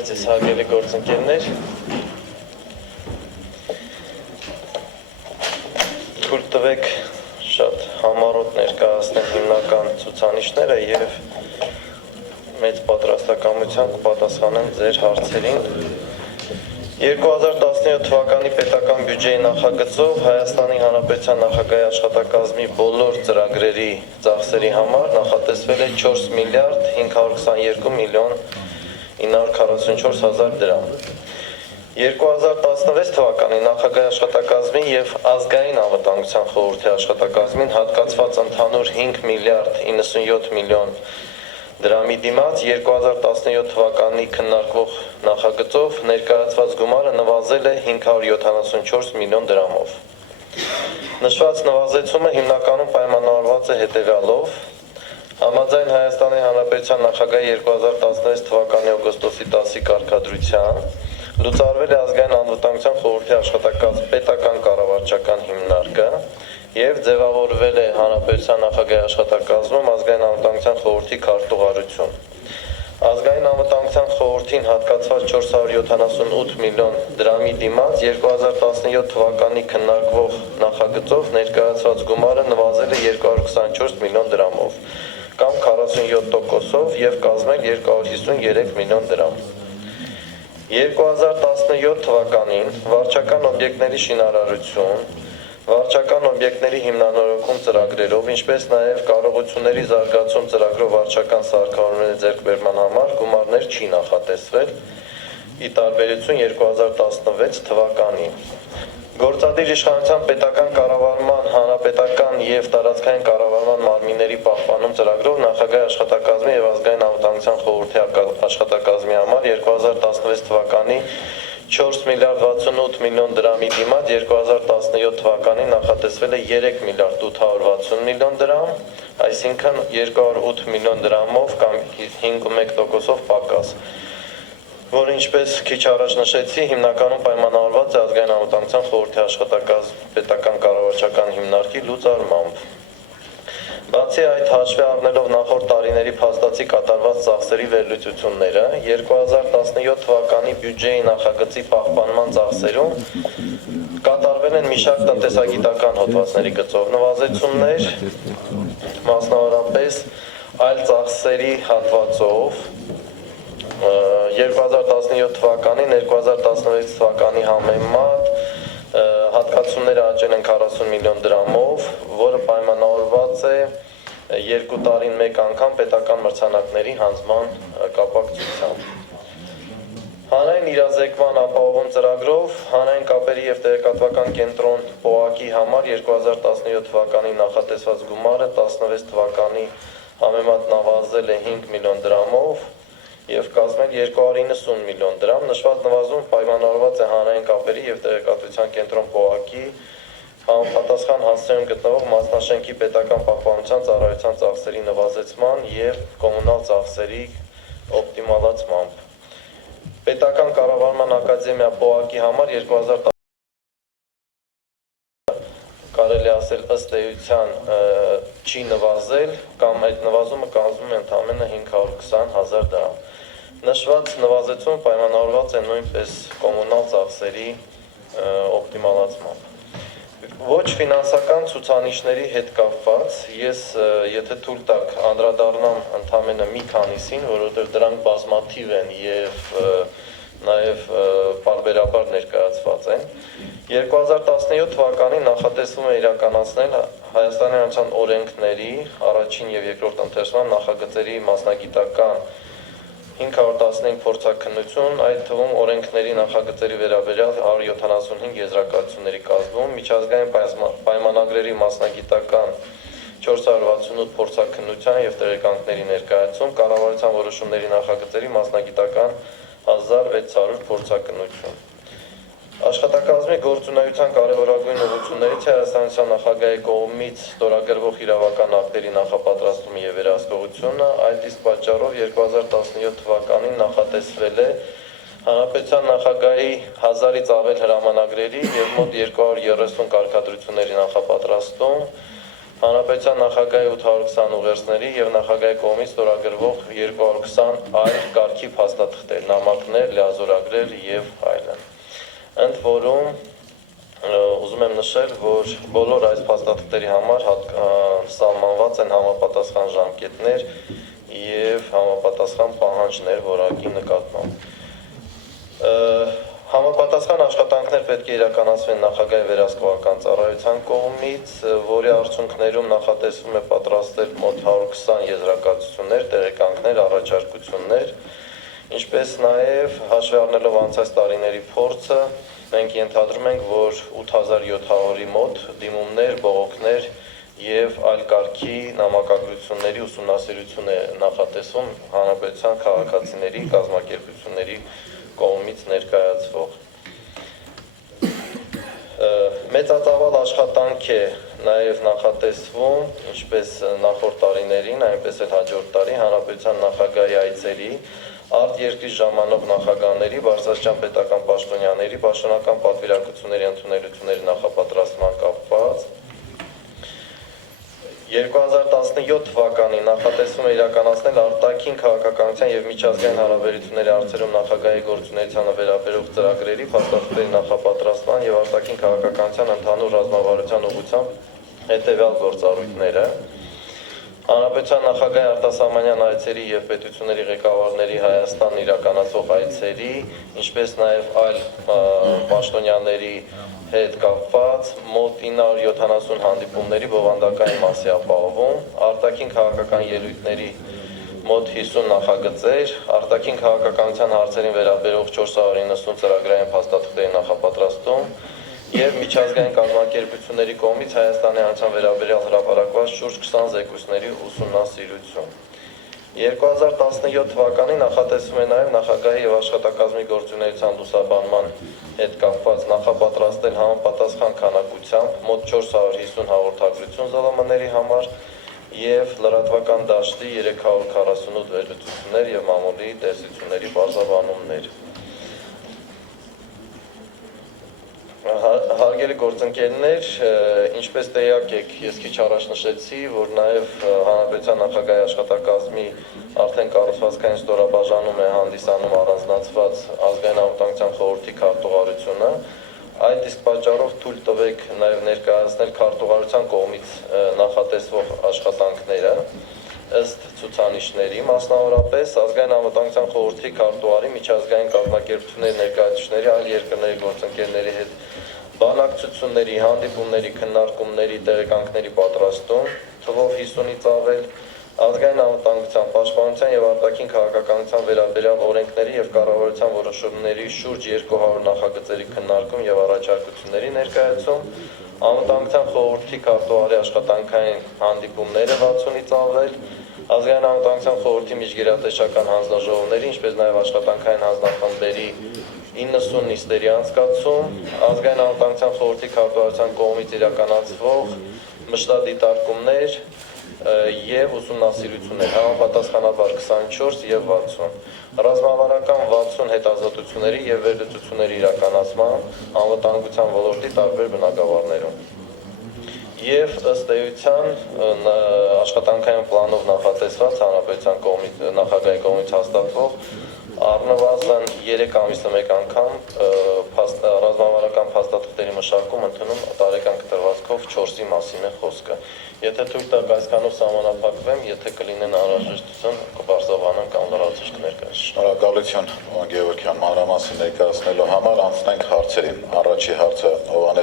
Բարև ձեզ հարգելի գործընկերներ։ Թույլ տվեք շատ համառոտ ներկայացնել հիմնական ցուցանիշները եւ մեծ պատրաստակամությամբ կպատասխանեմ ձեր հարցերին։ 2017 թվականի պետական բյուջեի նախագծով Հայաստանի Հանրապետության նախագահի աշխատակազմի բոլոր ծրագրերի ծախսերի համար նախատեսվել է 4 միլիարդ 522 միլիոն 944 հազար դրամ։ 2016 թվականի նախագահի աշխատակազմի եւ ազգային անվտանգության խորհրդի աշխատակազմին հատկացված ընդհանուր 5 միլիարդ 97 միլիոն դրամի դիմաց 2017 թվականի քննարկվող նախագծով ներկայացված գումարը նվազել է 574 միլիոն դրամով։ Նշված նվազեցումը հիմնականում պայմանավորված է հետևյալով. Համաձայն Հայաստանի Հանրապետության նախագահի 2016 թվականի օգոստոսի 10-ի կարգադրության լուծարվել է ազգային անվտանգության խորհրդի աշխատակազմ պետական կառավարչական հիմնարկը եւ ձևավորվել է Հանրապետության նախագահի աշխատակազմում ազգային անվտանգության խորհրդի քարտուղարություն։ Ազգային անվտանգության խորհրդին հատկացված 478 միլիոն դրամի դիմաց 2017 թվականի քննարկվող նախագծով ներկայացված գումարը նվազել է 224 միլիոն դրամով, կամ 47%-ով եւ կազմել 253 միլիոն դրամ։ 2017 թվականին վարչական օբյեկտների շինարարություն, վարչական օբյեկտների հիմնանորոգում ծրագրերով, ինչպես նաև կարողությունների զարգացում ծրագրով վարչական սարքավորումների ձեռքբերման համար գումարներ չի նախատեսվել, ի տարբերություն 2016 թվականի։ Գործադիր իշխանության պետական կառավարման, հանրապետական եւ տարածքային կառավարման մարմինների պահպանում ծրագրով նախագահի աշխատակազմի եւ ազգային անվտանգության խորհրդի աշխատակազմի համար 2016 թվականի 4 միլիարդ 68 միլիոն դրամի դիմաց 2017 թվականին նախատեսվել է 3 միլիարդ 860 միլիոն դրամ, այսինքն 208 միլիոն դրամով կամ 5.1%-ով պակաս, որը ինչպես քիչ առաջ նշեցի, հիմնականում պայմանավորված է ազգային անվտանգության խորհրդի աշխատակազմ պետական կառավարչական հիմնարկի լուծարմամբ։ Բացի այդ, հաշվի առնելով նախորդ տարիների փաստացի կատարված ծախսերի վերլուծությունները, 2017 թվականի բյուջեի նախագծի պահպանման ծախսերում կատարվել են մի շարք տնտեսագիտական հոդվածների գծով նվազեցումներ, մասնավորապես այլ ծախսերի հատվածով 2017 թվականին 2016 թվականի համեմատ հատկացումները աճել են 40 միլիոն դրամով, որը պայմանավորված է 2 տարին մեկ անգամ պետական մրցանակների հանձնման կապակցությամբ։ Հանրային իրազեկման ապահովում ծրագրով հանրային կապերի եւ տեղեկատվական կենտրոն ՊՕԱԿ-ի համար 2017 թվականի նախատեսված գումարը 16 թվականի համեմատ նվազել է 5 միլիոն դրամով եւ կազմել 290 միլիոն դրամ։ Նշված նվազումը պայմանավորված է հանրային կապերի եւ տեղեկատվության կենտրոն ՊՕԱԿ-ի համապատասխան հասցեում գտնվող մասնաշենքի պետական պահպանության ծառայության ծախսերի նվազեցման եւ կոմունալ ծախսերի օպտիմալացմամբ։ Պետական կառավարման ակադեմիա ՊՕԱԿ-ի համար 2010 կարելի ասել ըստ էության չի նվազել կամ այդ նվազումը կազմում է ընդամենը 520 հազար դրամ։ Նշված նվազեցումը պայմանավորված է նույնպես կոմունալ ծախսերի օպտիմալացմամբ։ Ոչ ֆինանսական ցուցանիշների հետ կապված ես եթե թույլ տաք անդրադառնամ ընդամենը մի քանիսին, որովհետև դրանք բազմաթիվ են եւ նաև պարբերաբար ներկայացված են։ 2017 թվականին նախատեսվում է իրականացնել Հայաստանի Հանրապետության օրենքների առաջին եւ երկրորդ ընթերցման նախագծերի մասնագիտական 515 փորձաքննություն, այդ թվում օրենքների նախագծերի վերաբերյալ 175 եզրակացությունների կազմում, միջազգային պայմանագրերի մասնագիտական 468 փորձաքննության եւ տեղեկանքների ներկայացում, կառավարության որոշումների նախագծերի մասնագիտական 1600 փորձաքննություն։ Աշխատակազմի գործունեության կարևորագույն ուղղություններից է Հայաստանի նախագահի կողմից ստորագրվող իրավական ակտերի նախապատրաստումը եւ վերահսկողությունը, այդ իսկ պատճառով 2017 թվականին նախատեսվել է Հանրապետության նախագահի 1000-ից ավել հրամանագրերի եւ մոտ 230 կարգադրությունների նախապատրաստում, Հանրապետության նախագահի 820 ուղերձների և նախագահի կողմից ստորագրվող 220 այլ կարգի փաստաթղթեր, նամակներ, լիազորագրեր և այլն։ Ընդ որում ուզում եմ նշել, որ բոլոր այս փաստաթղթերի համար սահմանված են համապատասխան ժամկետներ և համապատասխան պահանջներ որակի նկատմամբ։ Համապատասխան աշխատանքներ պետք է իրականացվեն նախագահի վերահսկողական ծառայության կողմից, որի արդյունքներում նախատեսվում է պատրաստել մոտ 120 եզրակացություններ, տեղեկանքներ, առաջարկություններ, ինչպես նաև հաշվի առնելով անցած տարիների փորձը, մենք ենթադրում ենք, որ 8700-ի մոտ դիմումներ, բողոքներ և այլ կարգի նամակագրությունների ուսումնասիրություն է նախատեսվում հանրապետության քաղաքացիների, կազմակերպությունների կողմից ներկայացվող։ Մեծածավալ աշխատանք է նաև նախատեսվում, ինչպես նախորդ տարիներին, այնպես էլ հաջորդ տարի հանրապետության նախագահի այցերի, արտերկրի ժամանող նախագահների, բարձրաստիճան պետական պաշտոնյաների, պաշտոնական պատվիրակությունների ընդունելությունների նախապատրաստման կապված։ 2017 թվականին նախատեսվում է իրականացնել արտաքին քաղաքականության և միջազգային հարաբերությունների հարցերում նախագահի գործունեությանը վերաբերող ծրագրերի, փաստաթղթերի նախապատրաստման և արտաքին քաղաքականության ընդհանուր ռազմավարության ուղղությամբ հետևյալ գործառույթները. Հանրապետության նախագահի արտասահմանյան այցերի և պետությունների ղեկավարների Հայաստան իրականացող այցերի, ինչպես նաև այլ պաշտոնյաների հետ կապված մոտ 970 հանդիպումների բովանդակային մասի ապահովում, արտաքին քաղաքական ելույթների մոտ 50 նախագծեր, արտաքին քաղաքականության հարցերին վերաբերող 490 ծրագրային փաստաթղթերի նախապատրաստում և միջազգային կազմակերպությունների կողմից Հայաստանի հանրության վերաբերյալ հրապարակված շուրջ 20 զեկույցների ուսումնասիրություն։ 2017 թվականին նախատեսվում է նաև նախագահի և աշխատակազմի գործունեության լուսաբանման հետ կապված նախապատրաստել համապատասխան քանակությամբ մոտ 450 հաղորդագրություն ԶԼՄ-ների համար և լրատվական դաշտի 348 վերլուծություններ և մամուլի տեսությունների բարձրաբանումներ։ Հարգելի գործընկերներ, ինչպես տեղյակ եք, ես քիչ առաջ նշեցի, որ նաև հանրապետության նախագահի աշխատակազմի արդեն կառուցվածքային ստորաբաժանում է հանդիսանում առանձնացված ազգային անվտանգության խորհրդի քարտուղարությունը, այդ իսկ պատճառով թույլ տվեք նաև ներկայացնել քարտուղարության կողմից նախատեսվող աշխատանքները ըստ ցուցանիշների, մասնավորապես ազգային անվտանգության խորհրդի քարտուղարի միջազգային կազմակերպությունների ներկայացուցիչների, այլ երկրների գործընկերների հետ բանակցությունների, հանդիպումների, քննարկումների, տեղեկանքների պատրաստում, թվով 50-ից ավել, ազգային անվտանգության, պաշտպանության և արտաքին քաղաքականության վերաբերյալ օրենքների և կառավարության որոշումների շուրջ 200 նախագծերի քննարկում և առաջարկությունների ներկայացում, անվտանգության խորհրդի քարտուղարի աշխատանքային հանդիպումները 60-ից ավել, ազգային անվտանգության խորհրդի միջգերատեսչական հանձնաժողովների, ինչպես նաև աշխատանքային հանձնախմբերի 90 նիստերի անցկացում, ազգային անվտանգության խորհրդի քարտուղարության կողմից իրականացվող մշտադիտարկումներ և ուսումնասիրություններ, համապատասխանաբար 24 և 60, ռազմավարական 60 հետազոտությունների և վերլուծությունների իրականացման անվտանգության ոլորտի տարբեր բնագավառներում։ Եվ ըստ էության աշխատանքային պլանով նախատեսված հանրապետության նախագահի կողմից հաստատվող առնվազն 3 ամիսը մեկ անգամ ռազմավարական փաստաթղթերի մշակում ընդունում տարեկան կտրվածքով 4-ի մասին է խոսքը։ Եթե թույլ տաք այսքանով սահմանափակվեմ, եթե կլինեն անհրաժեշտություն, կբարձրաբանեմ կամ լրացուցիչ կներկայացնեմ։ Շնորհակալություն Գևորգյան մանրամասն ներկայացնելու համար, անցնենք հարցերին։ Առաջի հարցը Հովհաննես